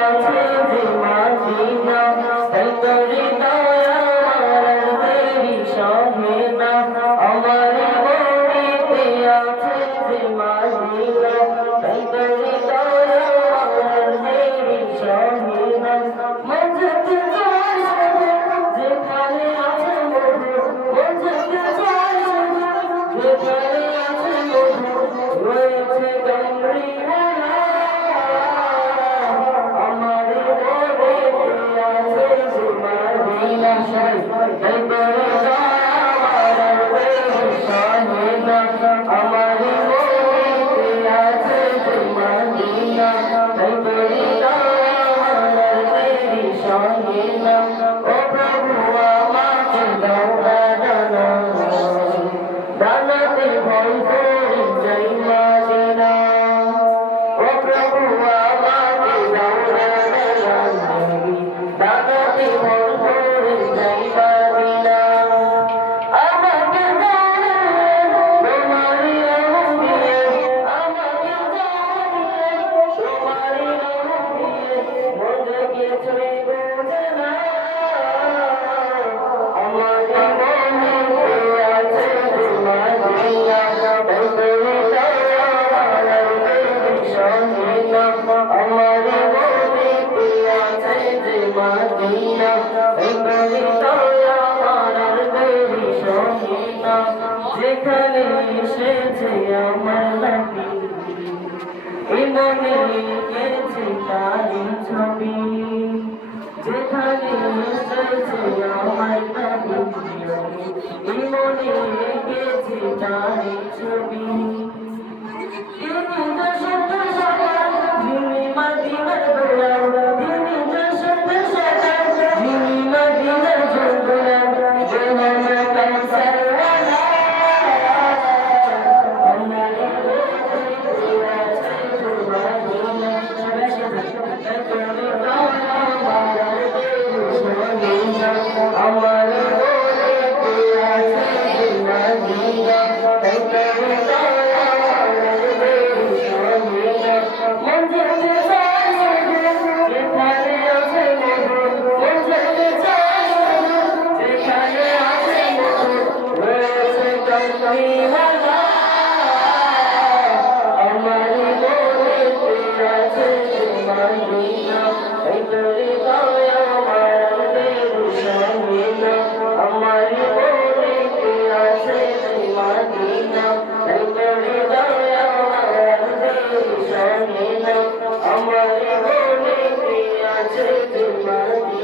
আছে যে মদিনা তাই তোরে দয়া আমার দেরি সহে না আমার মনেতে আছে যে মদিনা তাই তোরে দয়া আমার দেরি সহে না মজতে যায় যেখানে আছে মধু মজতে যায় যেখানে আছে মধু রয়েছে গম্ভীরা আমার মনেতে আছে যে মদিনা তাই তোরে দয়া আমার দেরি সহে না আমার মনেতে আছে যে মদিনা তাই তোরে দয়া আমার দেরি সহে না ও প্রভু আমাকে দাও দানা দানাতে ভরপুর যাই মদিনা ও প্রভু আমাকে দাও দানা দানাতে ভরপুর যাই মদিনা আমাকে দাও তোমারি রহমিয়ে আমাকে দাও তোমারি রহমিয়ে মনে কিছুই বোঝে না আমার মনেতে আছে যে মদিনা তাই তোরে দয়া আমার দেরি সহে না আমার মনেতে আছে যে মদিনা তাই তোরে দয়া আমার দেরি সহে না যেখানে এসেছে আমার নবী মনে এঁকেছে তারি ছবি যেখানে এসেছে আমার নবী মনে এঁকেছে তারি ছবি তিনি দশত সকাল যিনি মদিনার গোলাম তিনি দশত সকাল যিনি মদিনার গোলাম গোলাম কাউসার আমার মনেতে আছে যে মদিনা তাই তোরে দয়া আমার দেরি সহে না মঞ্জিলে যায় যেখানে আছে মধু মঞ্জিলে যায় যেখানে আছে মধু রয়েছে কমরিওয়ালা আমার মনেতে আছে যে মদিনা তাই তোরে দয়া আমার দেরি সহে না আমার মনেতে আছে যে মদিনা তাই তোরে দয়া আমার দেরি সহে না আমার মনেতে আছে যে মদিনা